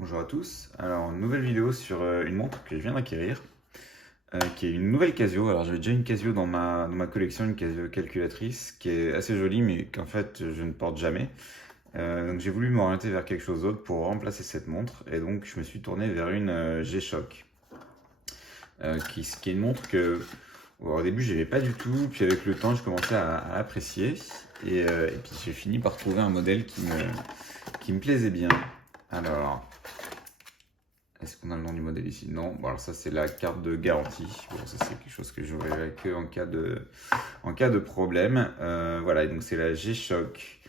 Bonjour à tous. Alors, nouvelle vidéo sur une montre que je viens d'acquérir, qui est une nouvelle Casio. Alors, j'avais déjà une Casio dans ma collection, une Casio calculatrice, qui est assez jolie, mais qu'en fait, je ne porte jamais. Donc, j'ai voulu m'orienter vers quelque chose d'autre pour remplacer cette montre, et donc, je me suis tourné vers une G-Shock, qui est une montre que, au début, je n'aimais pas du tout, puis avec le temps, je commençais à apprécier, et puis j'ai fini par trouver un modèle qui me plaisait bien. Alors, est-ce qu'on a le nom du modèle ici? Non. Bon, alors ça, c'est la carte de garantie. Bon, ça, c'est quelque chose que j'aurai que en cas de problème. Voilà, et donc c'est la G-Shock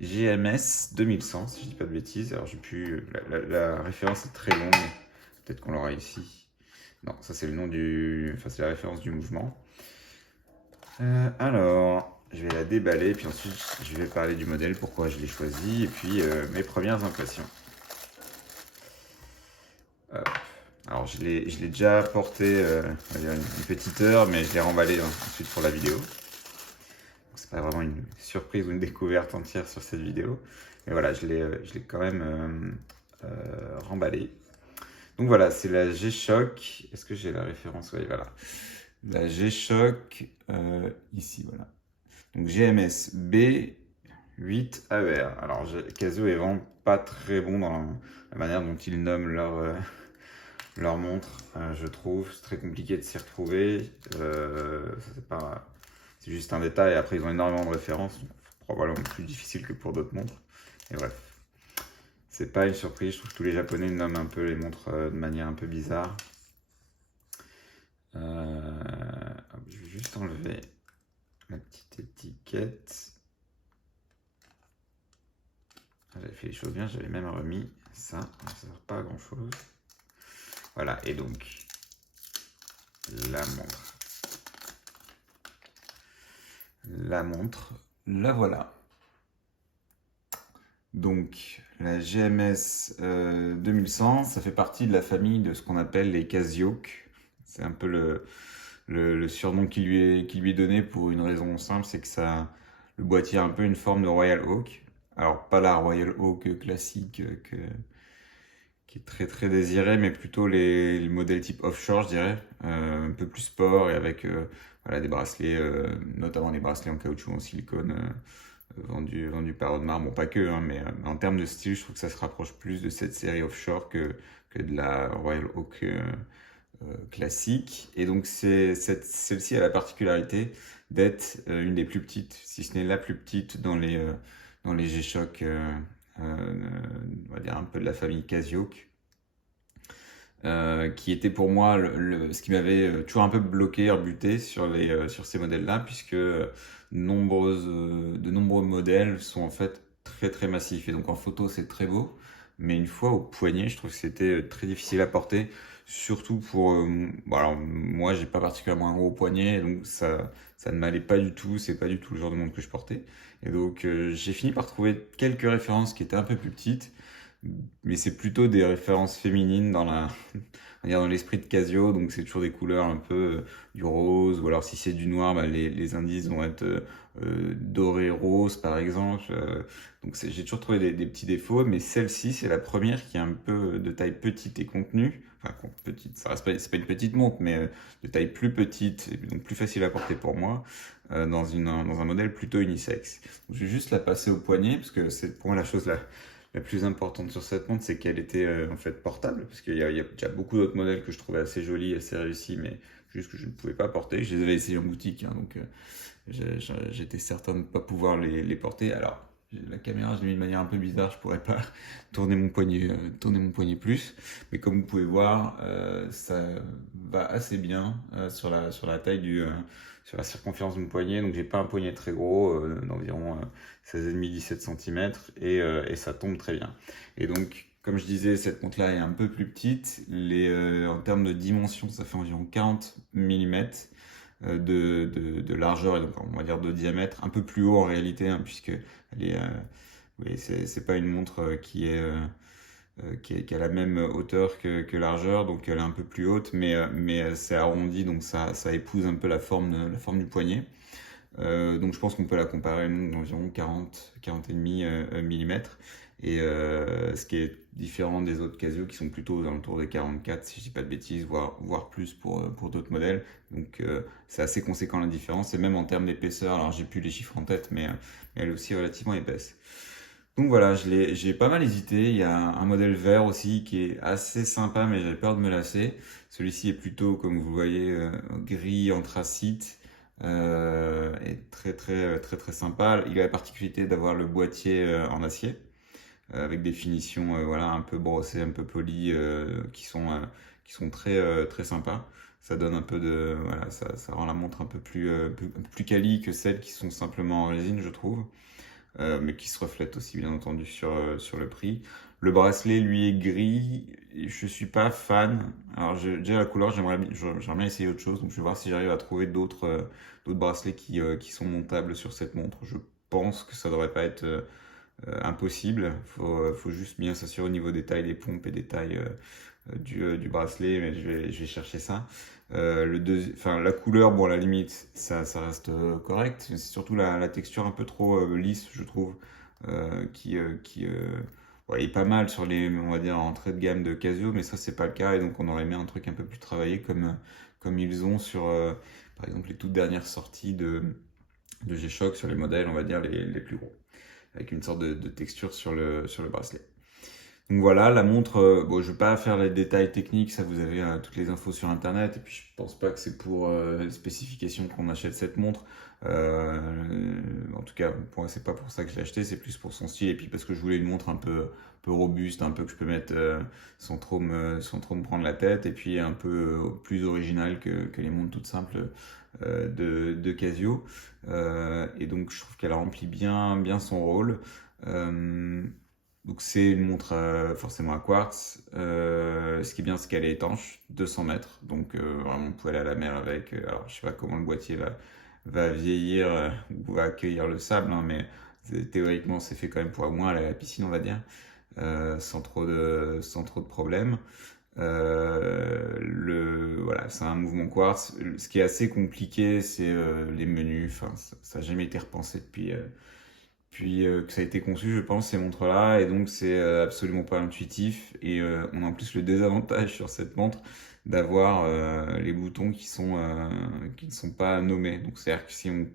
GMS 2100, si je dis pas de bêtises. Alors, j'ai pu. La référence est très longue. Peut-être qu'on l'aura ici. Non, ça, c'est le nom du. Enfin, c'est la référence du mouvement. Alors, je vais la déballer, puis ensuite, je vais parler du modèle, pourquoi je l'ai choisi, et puis mes premières impressions. Hop. Alors je l'ai déjà porté on va dire une petite heure, mais je l'ai remballé ensuite pour la vidéo. Donc c'est pas vraiment une surprise ou une découverte entière sur cette vidéo. Mais voilà, je l'ai quand même remballé. Donc voilà, c'est la G-Shock. Est-ce que j'ai la référence? Oui, voilà. La G-Shock, ici, voilà. Donc GMS B8 AER. Alors Casio est vraiment pas très bon dans la manière dont ils nomment leur montre, je trouve. C'est très compliqué de s'y retrouver. C'est juste un détail. Après, ils ont énormément de références. Donc probablement plus difficile que pour d'autres montres. Et bref, c'est pas une surprise. Je trouve que tous les Japonais nomment un peu les montres de manière un peu bizarre. Je vais juste enlever la petite étiquette. J'avais fait les choses bien. J'avais même remis ça. Ça ne sert pas à grand chose. Voilà. Et donc, la montre. La voilà. Donc, la GMS 2100, ça fait partie de la famille de ce qu'on appelle les Casio-k. C'est un peu le surnom qui lui est donné pour une raison simple, c'est que le boîtier a un peu une forme de Royal Oak. Alors, pas la Royal Oak classique qui est très très désirée, mais plutôt les modèles type offshore, je dirais, un peu plus sport et avec voilà, des bracelets, notamment des bracelets en caoutchouc, en silicone, vendus par Audemars. Bon, pas que, hein, mais en termes de style, je trouve que ça se rapproche plus de cette série offshore que de la Royal Oak classique. Et donc, celle-ci a la particularité d'être une des plus petites, si ce n'est la plus petite dans les G-Shock, on va dire un peu de la famille Casio, qui était pour moi ce qui m'avait toujours un peu bloqué, rebuté sur ces modèles-là, puisque de nombreux modèles sont en fait très très massifs. Et donc en photo, c'est très beau, mais une fois au poignet, je trouve que c'était très difficile à porter, surtout pour. Bon, alors moi, j'ai pas particulièrement un gros poignet, donc ça ne m'allait pas du tout. C'est pas du tout le genre de montre que je portais. Et donc j'ai fini par trouver quelques références qui étaient un peu plus petites, mais c'est plutôt des références féminines on va dire dans l'esprit de Casio, donc c'est toujours des couleurs un peu du rose, ou alors si c'est du noir, bah, les indices vont être doré rose par exemple. Donc j'ai toujours trouvé des petits défauts, mais celle-ci c'est la première qui est un peu de taille petite et contenue. Enfin petite, ça reste pas, c'est pas une petite montre, mais de taille plus petite et donc plus facile à porter pour moi, dans un modèle plutôt unisexe. Donc, je vais juste la passer au poignet parce que c'est pour moi la chose la plus importante sur cette montre, c'est qu'elle était en fait portable, parce qu'il y a déjà beaucoup d'autres modèles que je trouvais assez jolis, assez réussis, mais juste que je ne pouvais pas porter. Je les avais essayés en boutique, hein, donc j'étais certain de ne pas pouvoir les porter. Alors, la caméra, je l'ai mis de manière un peu bizarre, je pourrais pas tourner mon poignet plus, mais comme vous pouvez voir, ça va assez bien sur la taille sur la circonférence de mon poignet. Donc j'ai pas un poignet très gros, d'environ 16,5-17 cm, et ça tombe très bien. Et donc, comme je disais, cette montre-là est un peu plus petite. En termes de dimension, ça fait environ 40 mm de largeur, et donc on va dire de diamètre, un peu plus haut en réalité, hein, puisque elle est, oui, c'est pas une montre qui a la même hauteur que largeur, donc elle est un peu plus haute, mais c'est arrondi, donc ça épouse un peu la forme du poignet. Donc je pense qu'on peut la comparer à une montre d'environ 40 et demi mm. Et ce qui est différent des autres Casio qui sont plutôt aux alentours des 44, si je dis pas de bêtises, voire plus pour d'autres modèles. Donc c'est assez conséquent la différence. Et même en termes d'épaisseur, alors j'ai plus les chiffres en tête, mais elle est aussi relativement épaisse. Donc voilà, j'ai pas mal hésité. Il y a un modèle vert aussi qui est assez sympa, mais j'avais peur de me lasser. Celui-ci est plutôt, comme vous voyez, gris anthracite et très sympa. Il a la particularité d'avoir le boîtier en acier avec des finitions voilà, un peu brossées, un peu polies qui sont très sympas. Ça donne un peu de voilà, ça rend la montre un peu plus quali que celles qui sont simplement en résine, je trouve. Mais qui se reflète aussi bien entendu sur le prix. Le bracelet, lui, est gris. Je suis pas fan. Alors, déjà la couleur, j'aimerais bien essayer autre chose. Donc, je vais voir si j'arrive à trouver d'autres bracelets qui sont montables sur cette montre. Je pense que ça devrait pas être impossible. Faut juste bien s'assurer au niveau des tailles des pompes et des tailles du bracelet, mais je vais chercher ça. La couleur, bon, à la limite, ça reste correct. C'est surtout la texture un peu trop lisse, je trouve, qui est pas mal sur les, on va dire, entrées de gamme de Casio, mais ça, c'est pas le cas. Et donc, on aurait aimé un truc un peu plus travaillé comme ils ont sur, par exemple, les toutes dernières sorties de G-Shock sur les modèles, on va dire, les plus gros, avec une sorte de texture sur le bracelet. Donc voilà, la montre, bon, je ne vais pas faire les détails techniques, ça vous avez toutes les infos sur internet, et puis je pense pas que c'est pour les spécifications qu'on achète cette montre. En tout cas, pour moi, c'est pas pour ça que je l'ai acheté, c'est plus pour son style, et puis parce que je voulais une montre un peu robuste, un peu que je peux mettre sans trop me prendre la tête, et puis un peu plus originale que les montres toutes simples de Casio. Et donc je trouve qu'elle remplit bien son rôle. Euh, donc c'est une montre forcément à quartz. Ce qui est bien, c'est qu'elle est étanche, 200 mètres. Donc vraiment, vous pouvez aller à la mer avec. Alors je sais pas comment le boîtier va vieillir ou va accueillir le sable, hein, mais théoriquement c'est fait quand même pour au moins aller à la piscine, on va dire, sans trop de problèmes. Voilà, c'est un mouvement quartz. Ce qui est assez compliqué, c'est les menus. Enfin, ça n'a jamais été repensé depuis que ça a été conçu, je pense, ces montres-là, et donc c'est absolument pas intuitif. Et on a en plus le désavantage sur cette montre d'avoir les boutons qui ne sont pas nommés. Donc c'est-à-dire que si on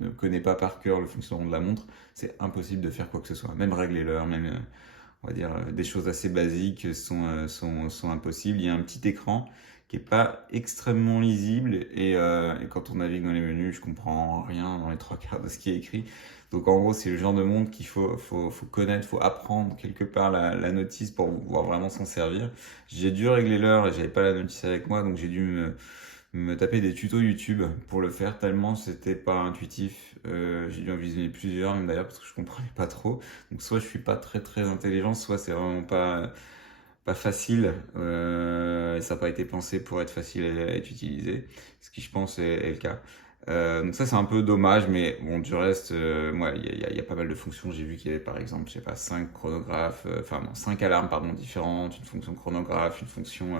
ne connaît pas par cœur le fonctionnement de la montre, c'est impossible de faire quoi que ce soit. Même régler l'heure, même on va dire des choses assez basiques sont impossibles. Il y a un petit écran qui est pas extrêmement lisible et quand on navigue dans les menus, je comprends rien dans les trois quarts de ce qui est écrit. Donc en gros, c'est le genre de montre qu'il faut connaître, faut apprendre quelque part la notice pour pouvoir vraiment s'en servir. J'ai dû régler l'heure et j'avais pas la notice avec moi, donc j'ai dû me taper des tutos YouTube pour le faire tellement c'était pas intuitif. J'ai dû en visionner plusieurs même d'ailleurs parce que je comprenais pas trop. Donc soit je suis pas très intelligent, soit c'est vraiment pas facile et ça n'a pas été pensé pour être facile à être utilisé, ce qui je pense est le cas. Donc ça c'est un peu dommage, mais bon du reste, moi il y a pas mal de fonctions. J'ai vu qu'il y avait par exemple, je sais pas, 5 chronographes, enfin non, 5 alarmes pardon différentes, une fonction chronographe, une fonction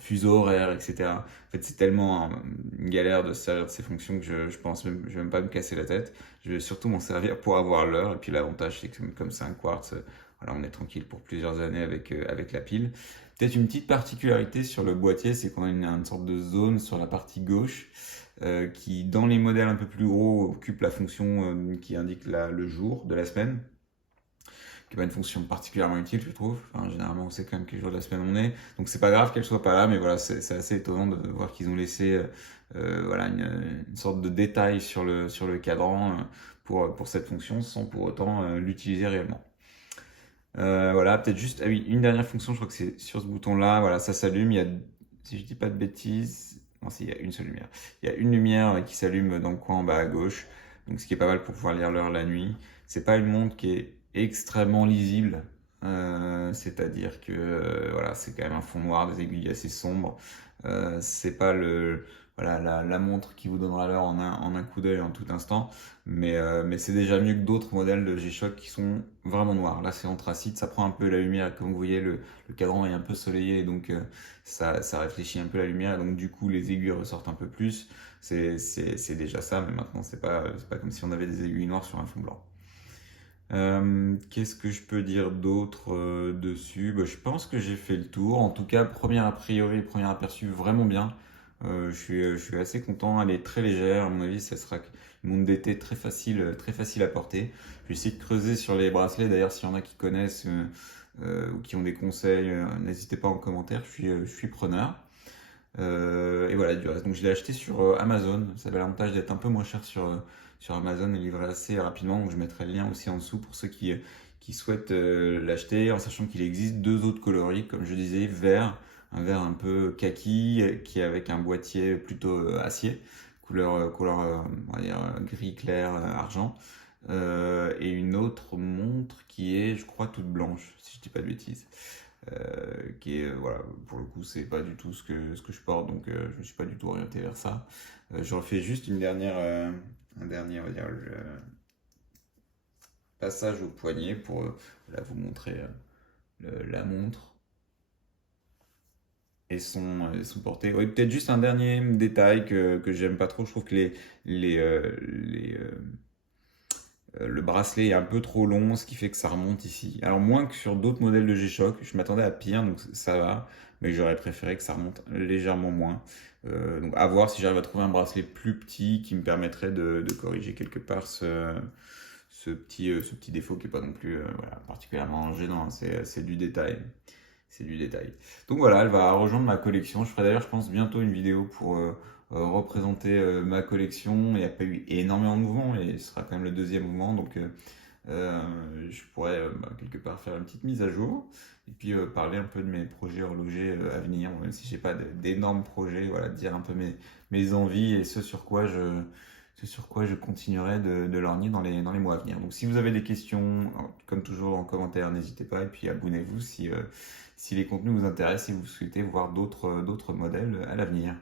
fuseau horaire, etc. En fait c'est tellement une galère de se servir de ces fonctions que je pense même, je vais même pas me casser la tête. Je vais surtout m'en servir pour avoir l'heure, et puis l'avantage c'est que comme c'est un quartz, voilà, on est tranquille pour plusieurs années avec la pile. Peut-être une petite particularité sur le boîtier, c'est qu'on a une sorte de zone sur la partie gauche qui, dans les modèles un peu plus gros, occupe la fonction qui indique le jour de la semaine, qui n'est pas une fonction particulièrement utile, je trouve. Enfin, généralement, on sait quand même quel jour de la semaine on est. Donc, c'est pas grave qu'elle soit pas là, mais voilà, c'est assez étonnant de voir qu'ils ont laissé voilà, une sorte de détail sur le cadran pour cette fonction sans pour autant l'utiliser réellement. Voilà, peut-être juste, ah oui, une dernière fonction, je crois que c'est sur ce bouton-là, voilà, ça s'allume, il y a, si je dis pas de bêtises, non, si, il y a une seule lumière. Il y a une lumière qui s'allume dans le coin en bas à gauche, donc ce qui est pas mal pour pouvoir lire l'heure la nuit. C'est pas une montre qui est extrêmement lisible, c'est-à-dire que, voilà, c'est quand même un fond noir, des aiguilles assez sombres. C'est pas voilà, la montre qui vous donnera l'heure en un coup d'œil en tout instant. Mais c'est déjà mieux que d'autres modèles de G-Shock qui sont vraiment noirs. Là, c'est anthracite, ça prend un peu la lumière. Comme vous voyez, le cadran est un peu soleillé, donc ça réfléchit un peu la lumière. Donc, du coup, les aiguilles ressortent un peu plus. C'est déjà ça, mais maintenant, c'est pas comme si on avait des aiguilles noires sur un fond blanc. Qu'est-ce que je peux dire d'autre dessus? Bah, je pense que j'ai fait le tour. En tout cas, premier a priori, premier aperçu, vraiment bien. Je suis assez content. Elle est très légère. À mon avis, ça sera une montre d'été très facile à porter. Je vais essayer de creuser sur les bracelets. D'ailleurs, s'il y en a qui connaissent ou qui ont des conseils, n'hésitez pas en commentaire. Je suis preneur. Et voilà, du reste. Donc, je l'ai acheté sur Amazon. Ça avait l'avantage d'être un peu moins cher sur Amazon et livré assez rapidement. Donc, je mettrai le lien aussi en dessous pour ceux qui souhaitent l'acheter, en sachant qu'il existe deux autres coloris, comme je disais, vert, un vert un peu kaki, qui est avec un boîtier plutôt acier, couleur on va dire, gris clair, argent. Et une autre montre qui est, je crois, toute blanche, si je dis pas de bêtises. Qui est, voilà, pour le coup, c'est pas du tout ce que je porte, donc je me suis pas du tout orienté vers ça. Je refais juste un dernier, on va dire, passage au poignet pour là, vous montrer la montre et son porté. Oui, peut-être juste un dernier détail que j'aime pas trop. Je trouve que les, le bracelet est un peu trop long, ce qui fait que ça remonte ici. Alors moins que sur d'autres modèles de G-Shock, je m'attendais à pire, donc ça va, mais j'aurais préféré que ça remonte légèrement moins. Donc à voir si j'arrive à trouver un bracelet plus petit qui me permettrait de corriger quelque part ce petit défaut qui n'est pas non plus voilà, particulièrement gênant, hein. C'est du détail. C'est du détail. Donc voilà, elle va rejoindre ma collection. Je ferai d'ailleurs, je pense, bientôt une vidéo pour représenter ma collection. Il n'y a pas eu énormément de mouvements et ce sera quand même le deuxième mouvement. Donc je pourrais quelque part faire une petite mise à jour et puis parler un peu de mes projets horlogers à venir, même si j'ai pas d'énormes projets, voilà, dire un peu mes envies et ce sur quoi je continuerai de lorgner dans les mois à venir. Donc si vous avez des questions, comme toujours en commentaire, n'hésitez pas et puis abonnez-vous si les contenus vous intéressent et vous souhaitez voir d'autres modèles à l'avenir.